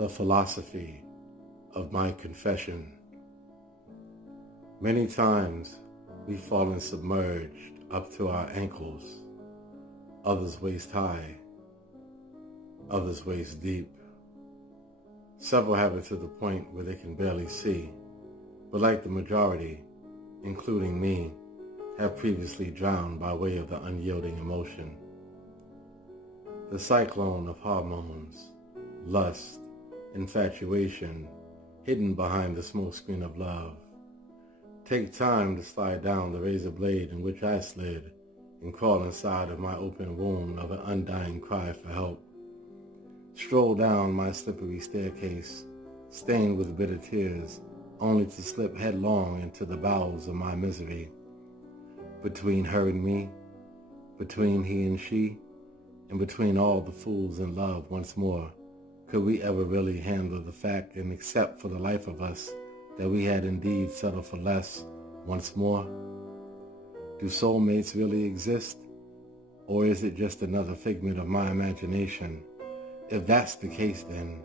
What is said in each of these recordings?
the philosophy of my confession. Many times we've fallen submerged up to our ankles, others waist high, others waist deep. Several have it to the point where they can barely see, but like the majority, including me, have previously drowned by way of the unyielding emotion. The cyclone of hormones, lust, infatuation, hidden behind the smokescreen of love. Take time to slide down the razor blade in which I slid and crawl inside of my open wound of an undying cry for help. Stroll down my slippery staircase, stained with bitter tears, only to slip headlong into the bowels of my misery. Between her and me, between he and she, and between all the fools in love once more, could we ever really handle the fact and accept for the life of us that we had indeed settled for less once more? Do soulmates really exist? Or is it just another figment of my imagination? If that's the case, then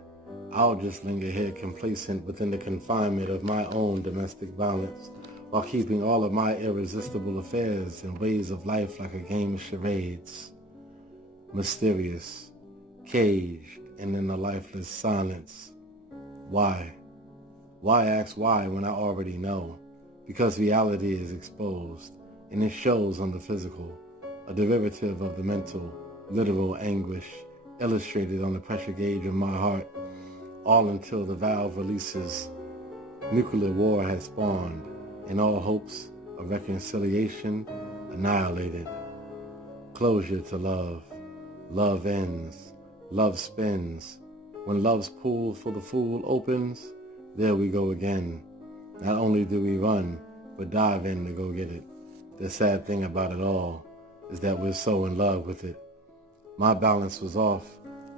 I'll just linger here complacent within the confinement of my own domestic violence, while keeping all of my irresistible affairs and ways of life like a game of charades. Mysterious, caged, and in a lifeless silence. Why? Why ask why when I already know? Because reality is exposed, and it shows on the physical, a derivative of the mental, literal anguish, illustrated on the pressure gauge of my heart, all until the valve releases. Nuclear war has spawned, and all hopes of reconciliation annihilated. Closure to love. Love ends. Love spins. When love's pool for the fool opens, there we go again. Not only do we run, but dive in to go get it. The sad thing about it all is that we're so in love with it. My balance was off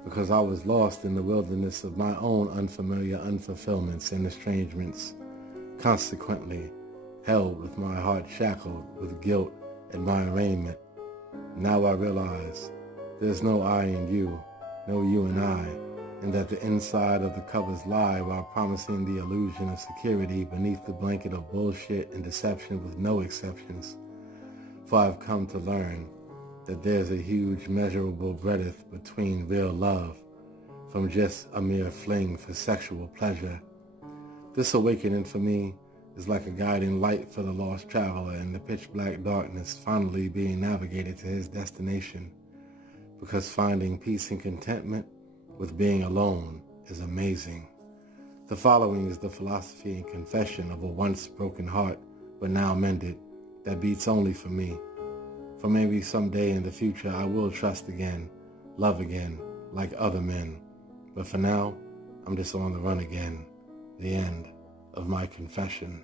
because I was lost in the wilderness of my own unfamiliar unfulfillments and estrangements. Consequently, held with my heart shackled with guilt at my arraignment. Now I realize there's no I in you, no you and I, and that the inside of the covers lie while promising the illusion of security beneath the blanket of bullshit and deception with no exceptions. For I've come to learn that there's a huge measurable breadth between real love from just a mere fling for sexual pleasure. This awakening for me is like a guiding light for the lost traveler in the pitch black darkness finally being navigated to his destination, because finding peace and contentment with being alone is amazing. The following is the philosophy and confession of a once broken heart but now mended, that beats only for me. For maybe someday in the future I will trust again, love again, like other men. But for now, I'm just on the run again. The end of my confession.